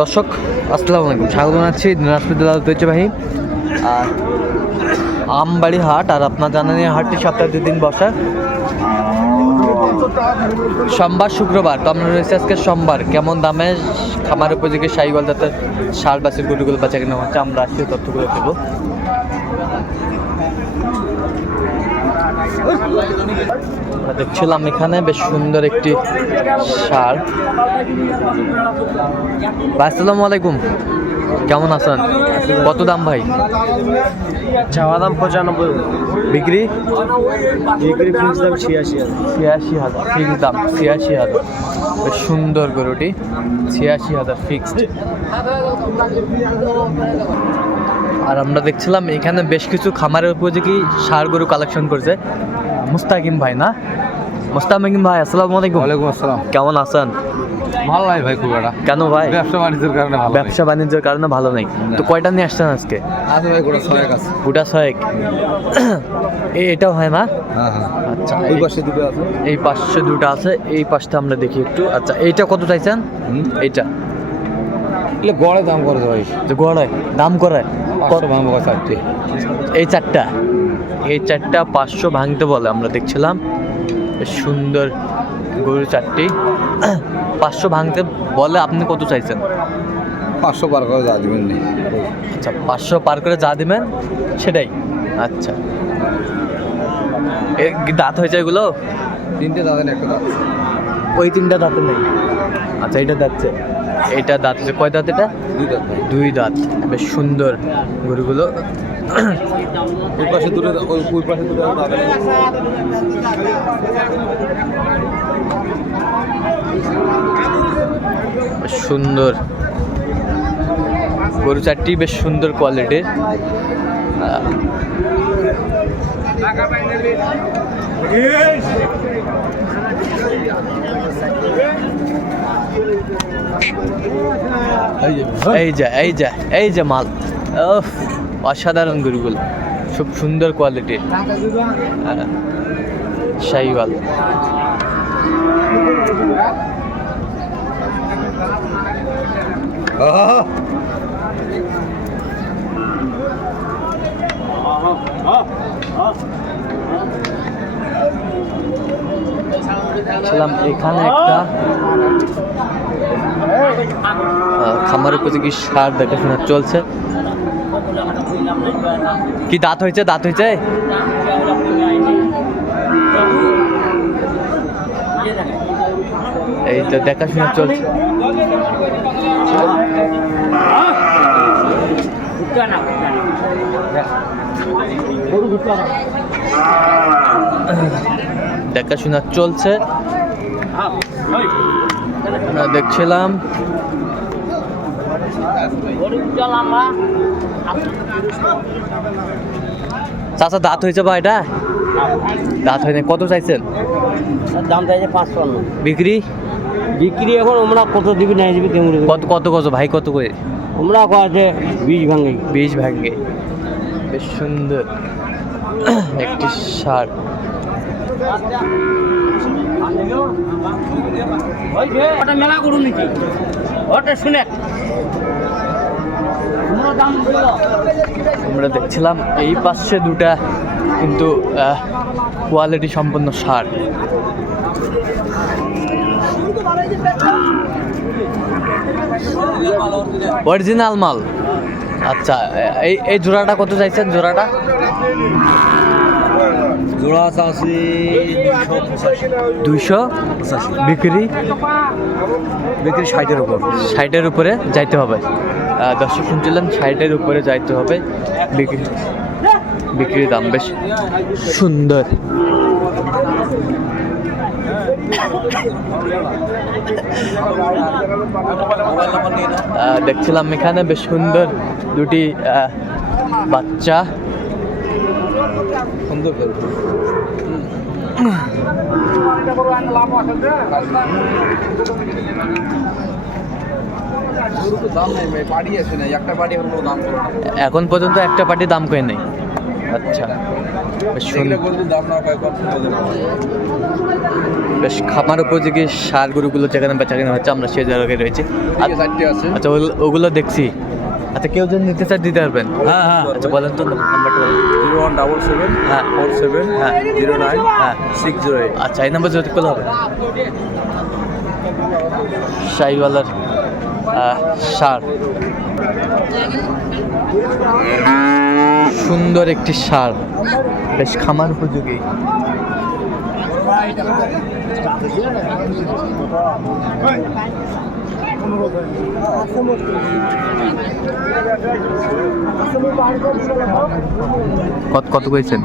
দর্শক, আসসালামু আলাইকুম। স্বাগত জানাচ্ছি দিনাজপুর জেলার ঐতিহ্যবাহী আর আমবাড়ি হাট, আর আপনার জানেন এই হাটটি সপ্তাহে দুদিন বসে। সোমবার, শুক্রবার, তো আমরা রয়েছে আজকে সোমবার। কেমন দামে খামার উপযোগী সাইগল জাতের ষাট বাসের গরুগুলো বাচ্চা কেনা হচ্ছে, আমরা আজকে তথ্যগুলো দেবো। দেখছিলাম এখানে বেশ সুন্দর একটি সার। ভাই আসসালামু আলাইকুম। কেমন আছেন? কত দাম ভাই? চাওয়া দাম পঁচানব্বই। বিক্রি? বিক্রি ফিক্স দাম ছিয়াশি ছিয়াশি হাজার ফিক্স দাম ছিয়াশি হাজার। বেশ সুন্দর গরুটি ছিয়াশি হাজার ফিক্সড আর আমরা দেখছিলাম এখানে বেশ কিছু খামারের উপযোগী সার গরু কালেকশন করছে। মুস্তাকিম ভাই না? মুস্তাকিম ভাই আসসালামু আলাইকুম। ওয়ালাইকুম আসসালাম। কেমন আছেন? ভালো লাগে ভাই খুব একটা। কেন ভাই? ব্যবসা বাণিজ্যের কারণে ভালো ব্যবসা বাণিজ্যের কারণে ভালো নেই। তো কয়টা নিয়ে আসছেন আজকে? আছে ভাই গোটা ছয়েক আছে। গোটা ছয়েক। এ এটাও হয় না? হ্যাঁ হ্যাঁ। আচ্ছা এই- পাশে দুটো আছে। এই পাশে দুটো আছে এই পাশটা আমরা দেখি একটু। আচ্ছা এইটা কত চাইছেন? এইটা। এগুলো গড়ে দাম করে ভাই। যে গড়ায় দাম করে এই চারটা। এই চারটা পাঁচশো ভাঙতে বলে আমরা দেখছিলাম। সুন্দর গরু চারটি। পাঁচশো ভাঙতে বলে আপনি কত চাইছেন? পাঁচশো পার করে যা দিবেন নি। আচ্ছা পাঁচশো পার করে যা দিবেন সেটাই। আচ্ছা। দাঁত হয়েছে এগুলো? তিনটে দাদা একটা দাদা ওই তিনটা দাঁতে নেই। আচ্ছা এটা দাঁতছে। এটা দাঁত হচ্ছে কয় দাঁত এটা? দুই দাঁত বেশ সুন্দর গরুগুলো। ওই পাশে দুটো ওই ওই পাশে দুটো বেশ সুন্দর। গরু চারটি বেশ সুন্দর কোয়ালিটির আহ, এই যে এই যে এই যে মাল। অসাধারণ গরুগুলো। খুব সুন্দর কোয়ালিটির শাহিওয়াল। ছিলাম এখানে একটা আহ, খামার উপযোগী সার দেখাশোনা চলছে? কি দাঁত হয়েছে? দাঁত হয়েছে? এই তো দেখাশোনা চলছে। দেখাশোনা চলছে। আমরা দেখছিলাম। চাচা দাঁত হয়েছে বা এটা? দাঁত হয়নি। কত চাইছেন? দাম চাইছে পাঁচশো বিক্রি? বিক্রি এখন আমরা কত দিবি না দিবি কত কত কত ভাই কত করে? আমরা আছে বীজ ভাঙে। বিষ ভাঙ্গে বেশ সুন্দর। একটি সার। ওটা মেলা করুন নাকি? ওটা শুনে। আমরা দেখছিলাম এই পাশে দুটা কিন্তু কোয়ালিটি সম্পন্ন সার। অরিজিনাল মাল। আচ্ছা এই এই জোড়াটা কত চাইছেন জোড়াটা? জোড়া আছে দুইশো বিক্রি? বিক্রি ষাটের উপর। ষাটের উপরে যাইতে হবে। দর্শক শুনছিলাম ষাটের উপরে যাইতে হবে। বিক্রি বিক্রির দাম বেশ সুন্দর। দেখছিলাম এখানে বেশ সুন্দর দুটি বাচ্চা। সুন্দর এখন পর্যন্ত একটা পার্টি দাম করে নেই। আচ্ছা বেশ বেশ খামার উপযোগী সার গরুগুলো যেখানে বেচা কেনা হচ্ছে আমরা সেই জায়গায় রয়েছে। আচ্ছা ওগুলো- দেখছি। আচ্ছা কেউ যদি নিতে চায় দিতে পারবেন। হ্যাঁ হ্যাঁ। আচ্ছা বলেন তো নাম্বারটা। জিরো ওয়ান ডাবল সেভেন হ্যাঁ। ফোর সেভেন হ্যাঁ। জিরো নাইন হ্যাঁ। Six zero eight. আচ্ছা এই নাম্বার যোগাযোগ করলে হবে। শাহিওয়ালার সার। সুন্দর একটি সার। বেশ খামার উপযোগী। কত কত করেছেন?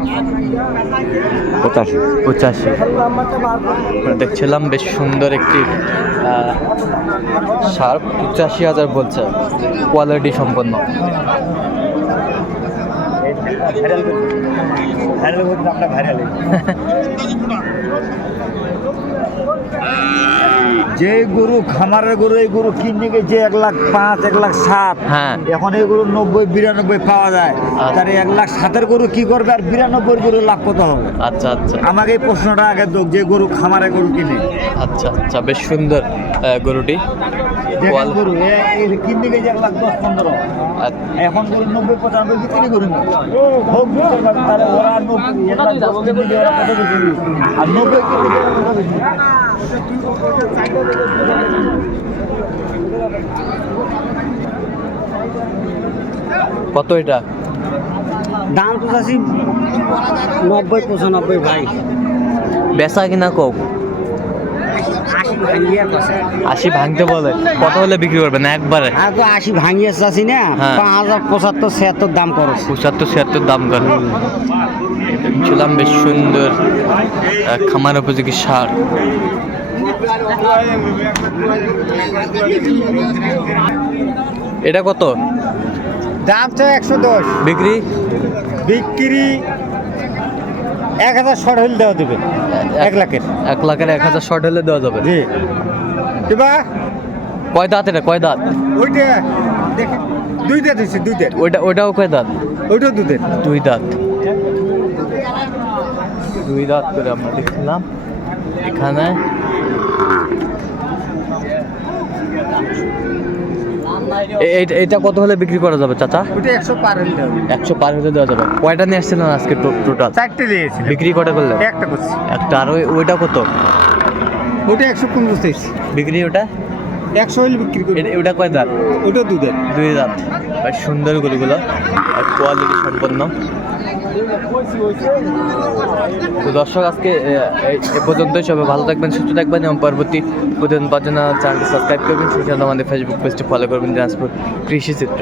পঁচাশি। পঁচাশি। দেখছিলাম বেশ সুন্দর একটি শার্প পঁচাশি হাজার বলছে। কোয়ালিটি সম্পন্ন। যে গরু খামারের গরু এই গরু কিনে গেছে এক লাখ পাঁচ এক লাখ সাত। হ্যাঁ। এখন এই গরু নব্বই বিরানব্বই পাওয়া যায়। আচ্ছা। তার এক লাখ সাতের গরু কি করবে আর বিরানব্বই গরু লাভ কত হবে? আচ্ছা আচ্ছা। আমাকে এই প্রশ্নটা আগে দোক যে গরু খামারে গরু কিনে। আচ্ছা আচ্ছা বেশ সুন্দর গরুটি। দেখেন কোয়াল- গরু কিনে গেছে এক লাখ দশ পনেরো। আচ্ছা, এখন গরু নব্বই পঁচানব্বই বিক্রি করুন। আর নব্বই কত এটা? দাম তো চাষি নব্বই পঁচানব্বই ভাই। বেচা কিনা কোক আশি ভাঙতে বলে। কত হলে বিক্রি করবেন একবারে? আর তো আশি ভাঙিয়ে চাষি না হ্যাঁ। পাঁচ হাজার পঁচাত্তর ছিয়াত্তর দাম খরচ পঁচাত্তর ছিয়াত্তর দাম করে। ছিলাম বেশ সুন্দর খামার উপযোগী সার। এটা কত? দাম তো একশো দশ। বিক্রি? বিক্রি এক হাজার শর্ট হলে দেওয়া দেবে এক লাখের। এক লাখের এক হাজার শর্ট হলে দেওয়া যাবে। জি। কিবা কয় দাঁত এটা? কয় দাঁত? ওইটা দুই দাঁত হয়েছে দুই দাঁত। ওইটা ওইটাও কয় দাঁত? ওইটাও দুই দাঁত। দুই দাঁত। দুই দাঁত করে আমরা দেখলাম। এখানে এইটা- এটা কত হলে বিক্রি করা যাবে চাচা? একশো পার হলে দেওয়া যাবে। একশো পার হলে দেওয়া যাবে। কয়টা নিয়ে আসছিলেন আজকে টোটাল চারটে দিয়েছি বিক্রি কটা করলেন? একটা করছি। একটা আর ওইটা কত? ওইটা একশো পনেরো বিক্রি ওটা? একশো হলে বিক্রি করি ওটা কয় দাঁত? ওটা দাঁত দুই দাঁত। আর সুন্দর গরুগুলো। আর কোয়ালিটি সম্পন্ন। তো দর্শক আজকে এ, পর্যন্তই। সবাই ভালো থাকবেন সুস্থ থাকবেন এবং পরবর্তী প্রতিদিন জন্য চ্যানেলটি সাবস্ক্রাইব করবেন। সেই সাথে আমাদের ফেসবুক পেজটি ফলো করবেন দিনাজপুর কৃষি চিত্র।